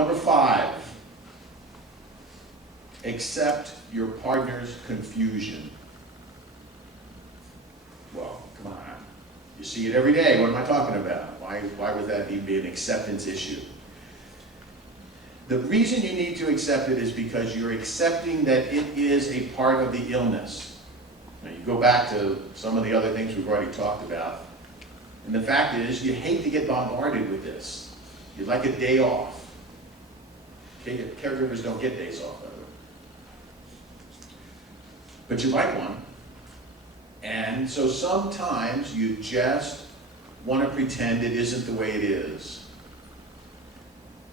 Number 5, accept your partner's confusion. Well, come on. You see it every day. What am I talking about? Why would that even be an acceptance issue? The reason you need to accept it is because you're accepting that it is a part of the illness. Now, you go back to some of the other things we've already talked about, and the fact is, you hate to get bombarded with this. You'd like a day off. Caregivers don't get days off, by the way. But you like one. And so sometimes you just want to pretend it isn't the way it is.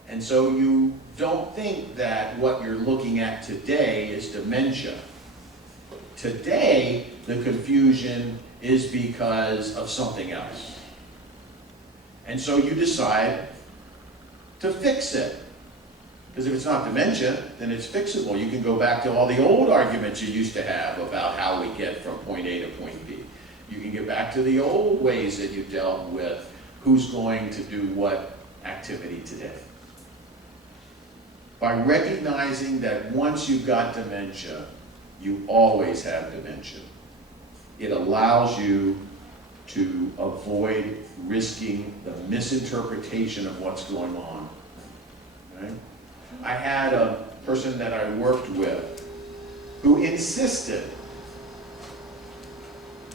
And so you don't think that what you're looking at today is dementia. Today, the confusion is because of something else. And so you decide to fix it. Because if it's not dementia, then it's fixable. You can go back to all the old arguments you used to have about how we get from point A to point B. You can get back to the old ways that you dealt with who's going to do what activity today. By recognizing that once you've got dementia, you always have dementia. It allows you to avoid risking the misinterpretation of what's going on. Okay? I had a person that I worked with who insisted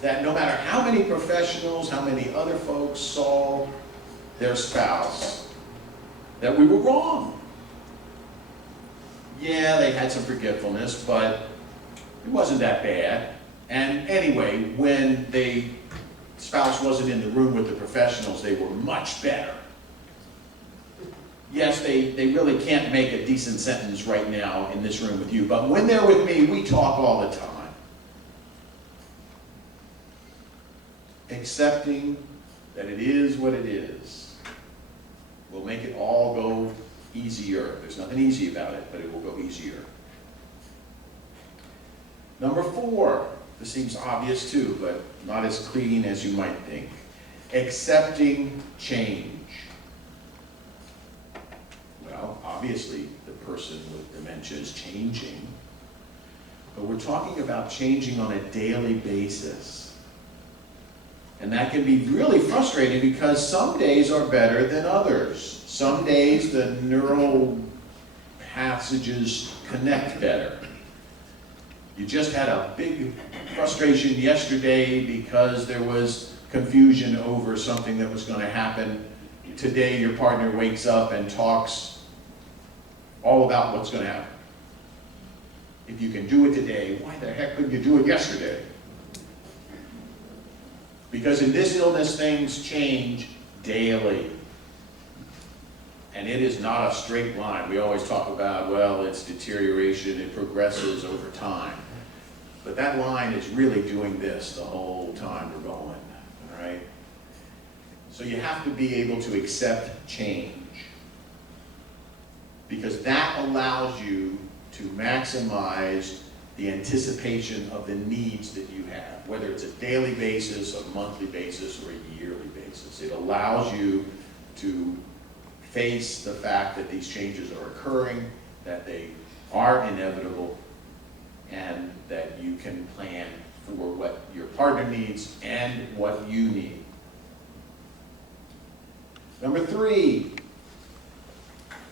that no matter how many professionals, how many other folks saw their spouse, that we were wrong. Yeah, they had some forgetfulness, but it wasn't that bad. And anyway, when the spouse wasn't in the room with the professionals, they were much better. Yes, they really can't make a decent sentence right now in this room with you, but when they're with me, we talk all the time. Accepting that it is what it is will make it all go easier. There's nothing easy about it, but it will go easier. Number 4, this seems obvious too, but not as clean as you might think. Accepting change. Well, obviously, the person with dementia is changing, but we're talking about changing on a daily basis. And that can be really frustrating because some days are better than others. Some days the neural passages connect better. You just had a big frustration yesterday because there was confusion over something that was going to happen. Today your partner wakes up and talks all about what's going to happen. If you can do it today, why the heck couldn't you do it yesterday? Because in this illness, things change daily. And it is not a straight line. We always talk about, well, it's deterioration, it progresses over time. But that line is really doing this the whole time we're going, all right? So you have to be able to accept change, because that allows you to maximize the anticipation of the needs that you have, whether it's a daily basis, a monthly basis, or a yearly basis. It allows you to face the fact that these changes are occurring, that they are inevitable, and that you can plan for what your partner needs and what you need. Number 3,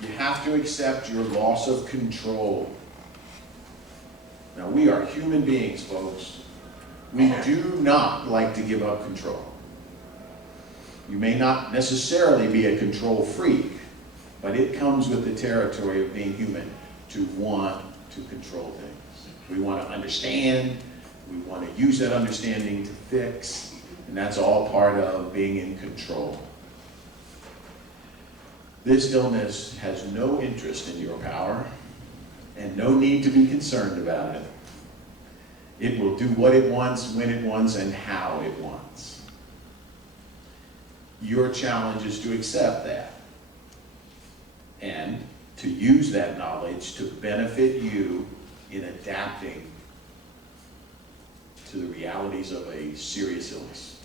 you have to accept your loss of control. Now, we are human beings, folks. We do not like to give up control. You may not necessarily be a control freak, but it comes with the territory of being human to want to control things. We want to understand, we want to use that understanding to fix, and that's all part of being in control. This illness has no interest in your power and no need to be concerned about it. It will do what it wants, when it wants, and how it wants. Your challenge is to accept that and to use that knowledge to benefit you in adapting to the realities of a serious illness.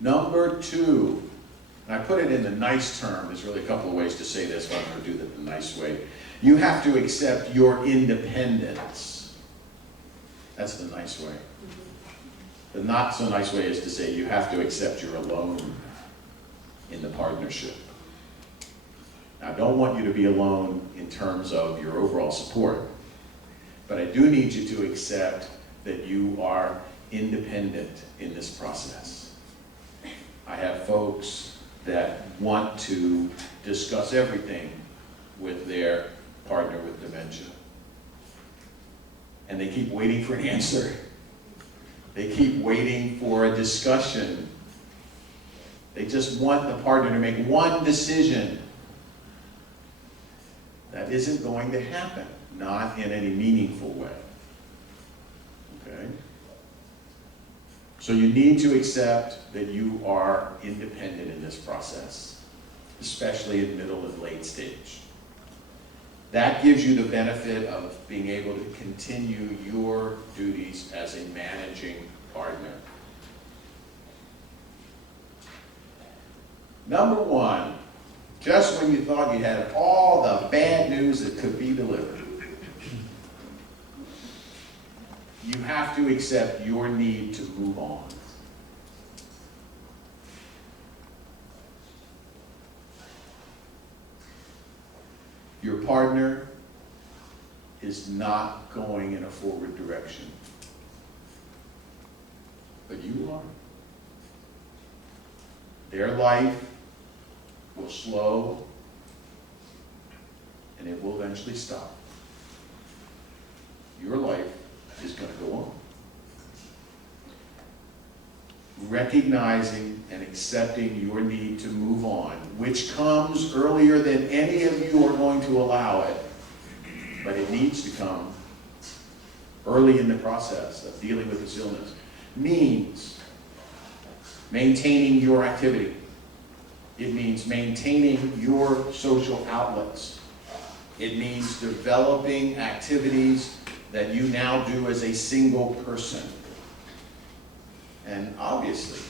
Number 2, and I put it in the nice term, there's really a couple of ways to say this, but I'm going to do it the nice way. You have to accept your independence. That's the nice way. The not so nice way is to say you have to accept you're alone in the partnership. Now, I don't want you to be alone in terms of your overall support, but I do need you to accept that you are independent in this process. I have folks that want to discuss everything with their partner with dementia, and they keep waiting for an answer. They keep waiting for a discussion. They just want the partner to make one decision. That isn't going to happen, not in any meaningful way. Okay? So you need to accept that you are independent in this process, especially in middle and late stage. That gives you the benefit of being able to continue your duties as a managing partner. Number one, just when you thought you had all the bad news that could be delivered, you have to accept your need to move on. Your partner is not going in a forward direction, but you are. Their life will slow, and it will eventually stop. Your life is going to go on. Recognizing and accepting your need to move on, which comes earlier than any of you are going to allow it, but it needs to come early in the process of dealing with this illness, means maintaining your activity. It means maintaining your social outlets. It means developing activities that you now do as a single person. And obviously,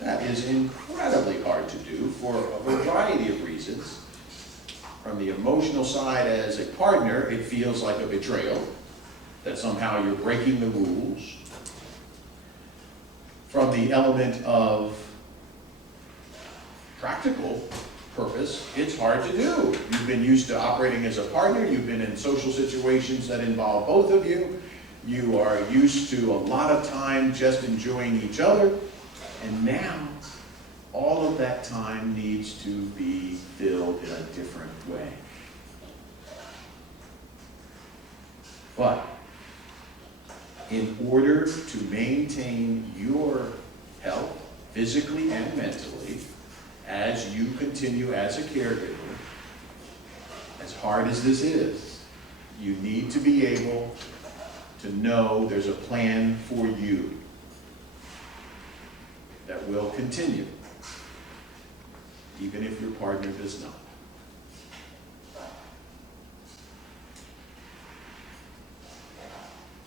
that is incredibly hard to do for a variety of reasons. From the emotional side as a partner, it feels like a betrayal, that somehow you're breaking the rules. From the element of practical purpose, it's hard to do. You've been used to operating as a partner, you've been in social situations that involve both of you, you are used to a lot of time just enjoying each other, and now all of that time needs to be filled in a different way. But in order to maintain your health, physically and mentally, as you continue as a caregiver, as hard as this is, you need to be able to know there's a plan for you that will continue, even if your partner does not.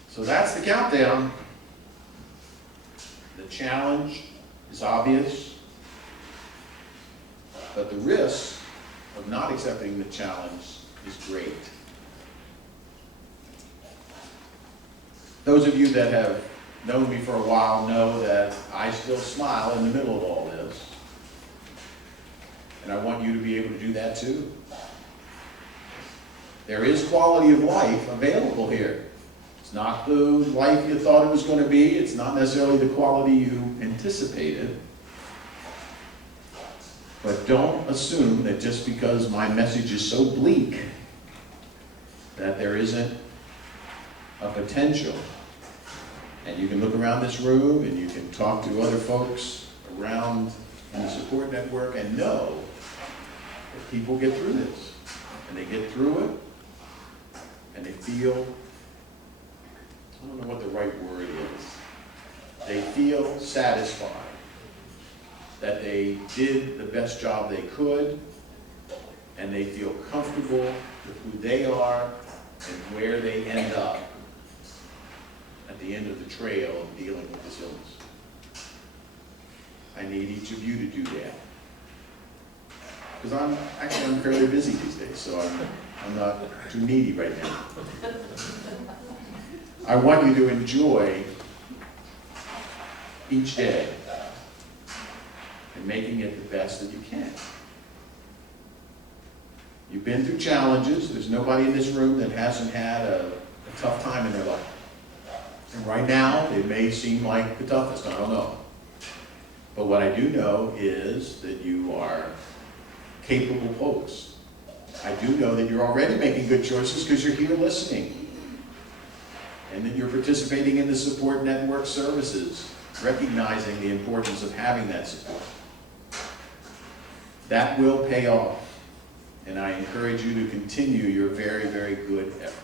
So that's the countdown. The challenge is obvious, but the risk of not accepting the challenge is great. Those of you that have known me for a while know that I still smile in the middle of all this. And I want you to be able to do that too. There is quality of life available here. It's not the life you thought it was going to be. It's not necessarily the quality you anticipated. But don't assume that just because my message is so bleak that there isn't a potential. And you can look around this room and you can talk to other folks around in the support network and know that people get through this. And they get through it and they feel, I don't know what the right word is, they feel satisfied that they did the best job they could, and they feel comfortable with who they are and where they end up at the end of the trail of dealing with this illness. I need each of you to do that. because I'm fairly busy these days, so I'm not too needy right now. I want you to enjoy each day and making it the best that you can. You've been through challenges. There's nobody in this room that hasn't had a tough time in their life. And right now, they may seem like the toughest, I don't know. But what I do know is that you are capable folks. I do know that you're already making good choices because you're here listening. And that you're participating in the support network services, recognizing the importance of having that support. That will pay off. And I encourage you to continue your very, very good effort.